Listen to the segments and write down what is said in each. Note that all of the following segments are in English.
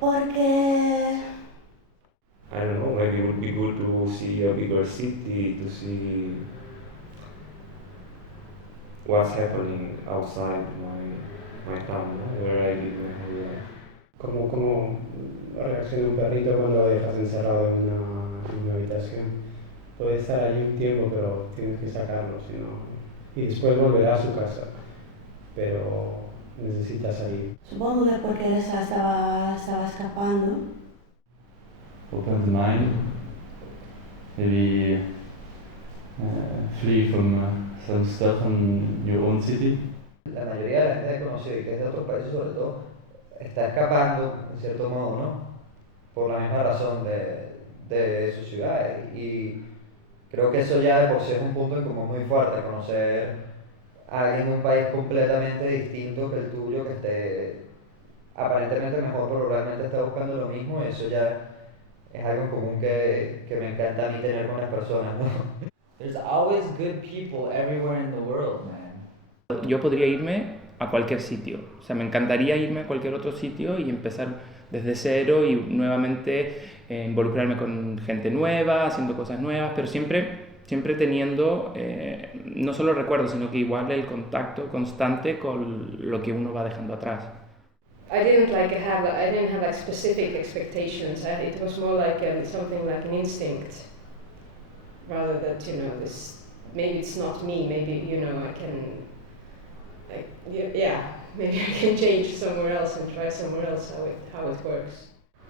Porque I don't know, maybe it would be good to see a bigger city, to see what's happening outside my town, ¿no? Where I live, my whole life. Como reacciona un perrito cuando lo dejas encerrado en una habitación. Puede estar allí un tiempo, pero tienes que sacarlo, si no. Y después volverá a su casa, pero necesita salir. supongo que porque Elsa estaba escapando. Open the mind, maybe flee from some stuff in your own city. La mayoría de la gente que conocí y que es de otros países sobre todo, está escapando, en cierto modo, ¿no? Por la misma razón de sus ciudades. Y creo que eso ya de por sí es un punto en común muy fuerte, conocer a alguien de un país completamente distinto que el tuyo, que esté aparentemente mejor, pero realmente está buscando lo mismo, y eso ya es algo en común que me encanta a mí tener con las personas, ¿no? There's always good people everywhere in the world, man. Yo podría irme a cualquier sitio, o sea, me encantaría irme a cualquier otro sitio y empezar desde cero y nuevamente involucrarme con gente nueva, haciendo cosas nuevas, pero siempre teniendo no solo recuerdos, sino que igual el contacto constante con lo que uno va dejando atrás. I didn't have like specific expectations. It was more like something like an instinct, rather that this maybe it's not me. Maybe I can, like maybe I can change somewhere else and try somewhere else how it works.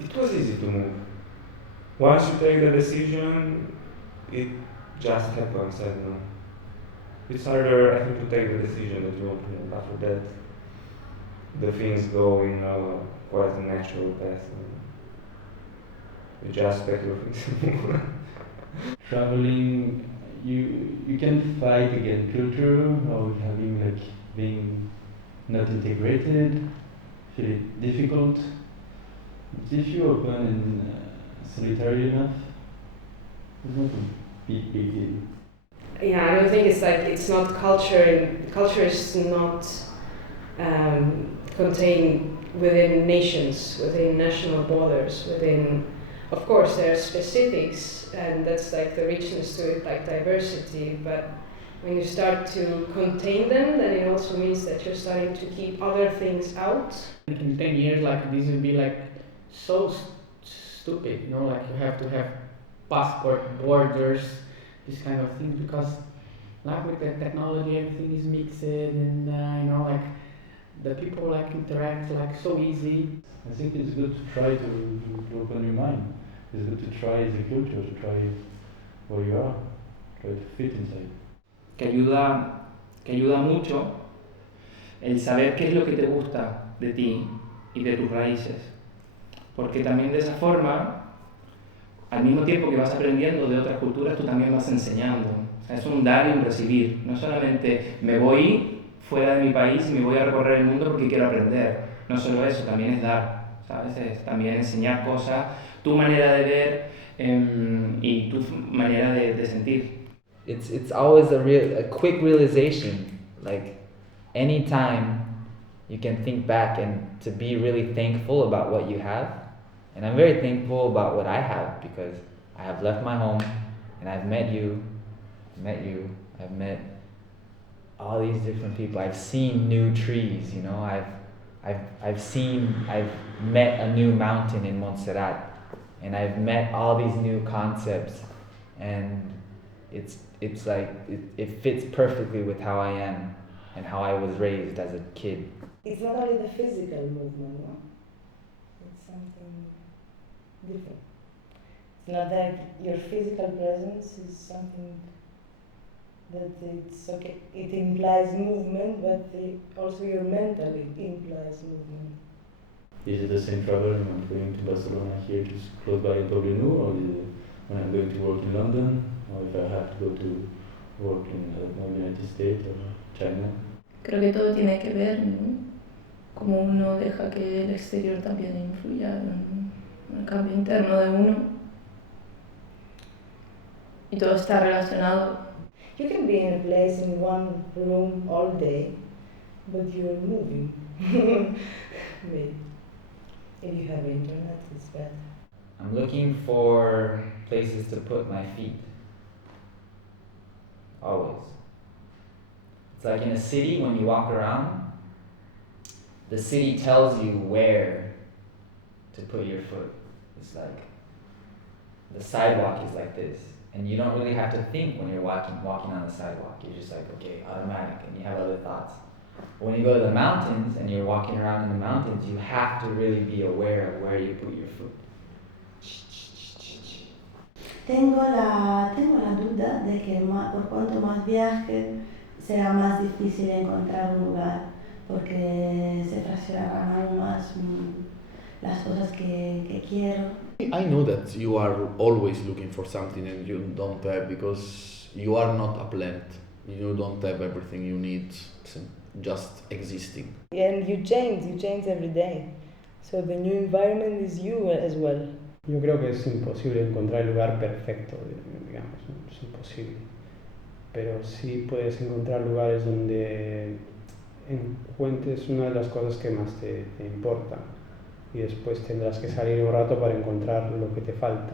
It was easy to move. Once you take the decision, it just happens. I don't know. It's harder, I think, to take the decision that you want to move. After that, the things go in quite a natural path. You just pack your things and move. Traveling, you can fight against culture or being not integrated, feel it difficult. But if you're open and solitary enough, it's not a big deal. Yeah, I don't think it's not culture. Culture is not contained within nations, within national borders, within. Of course, there are specifics, and that's like the richness to it, like diversity. But when you start to contain them, then it also means that you're starting to keep other things out. In 10 years, like this will be like so stupid, like you have to have passport, borders, this kind of things, because like with the technology, everything is mixed, and like the people like interact like so easy. I think it's good to try to open your mind. It's good to try the culture, to try where you are, try to fit inside. Que ayuda mucho el saber qué es lo que te gusta de ti y de tus raíces. Porque también de esa forma, al mismo tiempo que vas aprendiendo de otras culturas, tú también vas enseñando. O sea, es un dar y un recibir. No solamente me voy fuera de mi país y me voy a recorrer el mundo porque quiero aprender. No solo eso, también es dar, ¿sabes? Es también enseñar cosas, tu manera de ver y tu manera de sentir. It's always a quick realization. Like anytime you can think back and to be really thankful about what you have. And I'm very thankful about what I have, because I have left my home and I've met you, I've met all these different people. I've seen new trees, I've met a new mountain in Montserrat, and I've met all these new concepts, and it's like it fits perfectly with how I am and how I was raised as a kid. It's not only the physical movement, no? It's something different. It's not that your physical presence is something that it's okay. It implies movement, but also your mental implies movement. Is it the same travel when I'm going to Barcelona here, just close by in Poblenou, or is it when I'm going to work in London, or if I have to go to work in the United States or China? Creo que todo tiene que ver, ¿no? Como uno deja que el exterior también influya en el cambio interno de uno. Y todo está relacionado. You can be in a place in one room all day, but you're moving. Maybe. If you have internet, it's better. I'm looking for places to put my feet. Always. It's like in a city, when you walk around, the city tells you where to put your foot. It's like the sidewalk is like this, and you don't really have to think when you're walking on the sidewalk. You're just like, okay, automatic, and you have other thoughts. But when you go to the mountains and you're walking around in the mountains, you have to really be aware of where you put your foot. Tengo la duda de que por cuanto más viaje será más difícil encontrar un lugar porque se fraccionarán más las cosas que quiero. I know that you are always looking for something and you don't have, because you are not a plant. You don't have everything you need just existing. And you change every day. So the new environment is you as well. Yo creo que es imposible encontrar el lugar perfecto, digamos, ¿no? Es imposible. Pero sí puedes encontrar lugares donde encuentres una de las cosas que más te importa, y después tendrás que salir un rato para encontrar lo que te falta.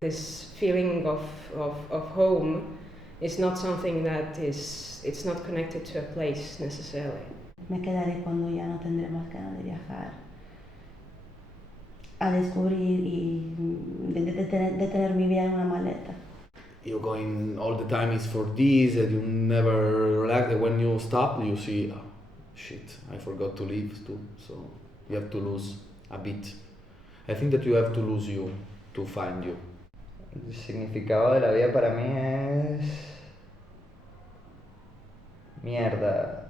This feeling of home is not something that it's not connected to a place necessarily. Me quedaré cuando ya no tendré más ganas de viajar, a descubrir y de tener mi vida en una maleta. You're going all the time is for this, and you never relax. And when you stop, you see, oh, shit, I forgot to leave too. So you have to lose a bit. I think that you have to lose you to find you. El significado de la vida para mí es mierda.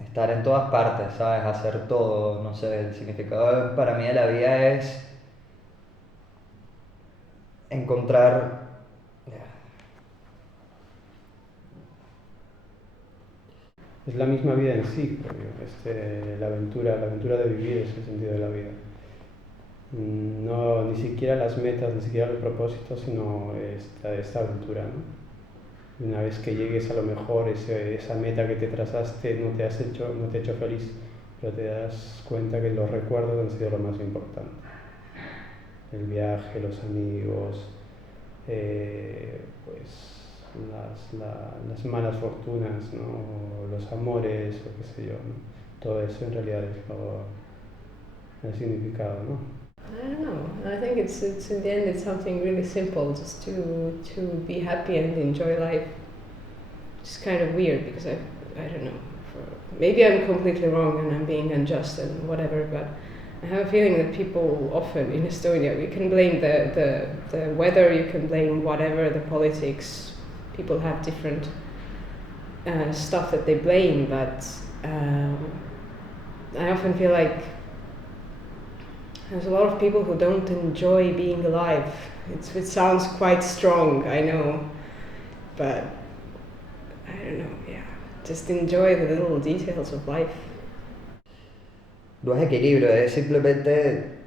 Estar en todas partes, ¿sabes? Hacer todo, no sé. El significado para mí de la vida es encontrar... Es la misma vida en sí, porque la aventura de vivir es el sentido de la vida. No, ni siquiera las metas, ni siquiera los propósitos, sino esta aventura, ¿no? Una vez que llegues a lo mejor, esa meta que te trazaste no te ha hecho feliz, pero te das cuenta que los recuerdos han sido lo más importante. El viaje, los amigos, pues las malas fortunas, ¿no? Los amores, o qué sé yo, ¿no? Todo eso en realidad es el significado, ¿no? I don't know. I think it's in the end it's something really simple, just to be happy and enjoy life. It's kind of weird because I don't know. Maybe I'm completely wrong and I'm being unjust and whatever, but I have a feeling that people often in Estonia, we can blame the weather, you can blame whatever, the politics. People have different stuff that they blame, but I often feel like there's a lot of people who don't enjoy being alive. It sounds quite strong, I know, but I don't know, yeah. Just enjoy the little details of life. No es equilibrio, es simplemente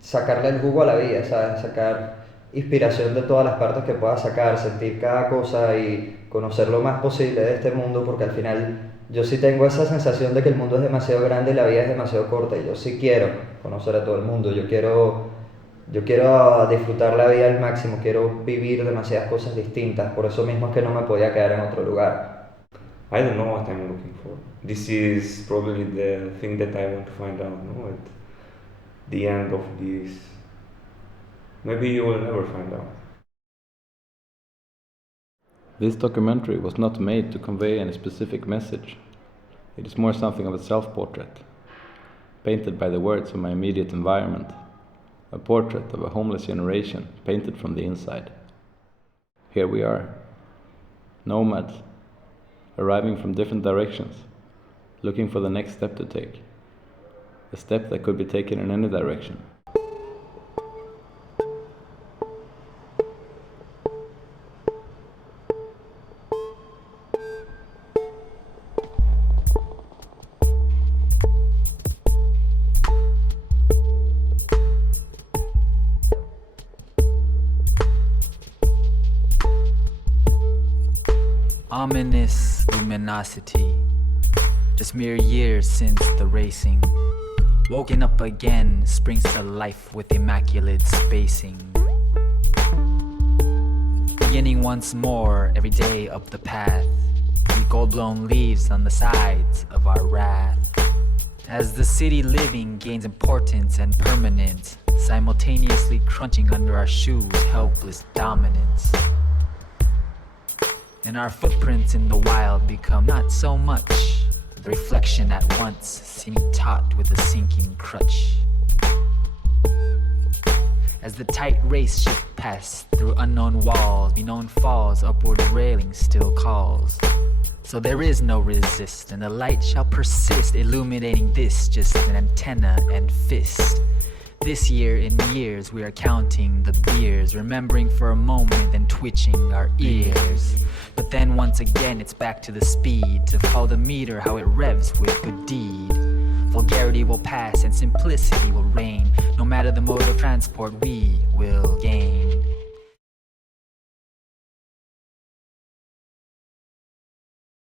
sacarle el jugo a la vida, ¿sabes? Sacar inspiración de todas las partes que puedas sacar, sentir cada cosa y conocer lo más posible de este mundo, porque al final yo sí tengo esa sensación de que el mundo es demasiado grande y la vida es demasiado corta, y yo sí quiero conocer a todo el mundo, yo quiero disfrutar la vida al máximo, quiero vivir demasiadas cosas distintas, por eso mismo es que no me podía quedar en otro lugar. I don't know what I'm looking for. This is probably the thing that I want to find out, no? At the end of this. Maybe you will never find out. This documentary was not made to convey any specific message. It is more something of a self-portrait, painted by the words of my immediate environment. A portrait of a homeless generation, painted from the inside. Here we are, nomads, arriving from different directions, looking for the next step to take. A step that could be taken in any direction. Ominous luminosity, just mere years since the racing. Woken up again, springs to life with immaculate spacing. Beginning once more, every day up the path. We gold-blown leaves on the sides of our wrath. As the city living gains importance and permanence, simultaneously crunching under our shoes helpless dominance. And our footprints in the wild become not so much the reflection at once, seeming taut with a sinking crutch. As the tight race ship passes through unknown walls, beknown falls, upward railing still calls. So there is no resist, and the light shall persist, illuminating this, just an antenna and fist. This year in years we are counting the beers, remembering for a moment then twitching our ears. But then once again it's back to the speed, to follow the meter how it revs with good deed. Vulgarity will pass and simplicity will reign, no matter the mode of transport we will gain.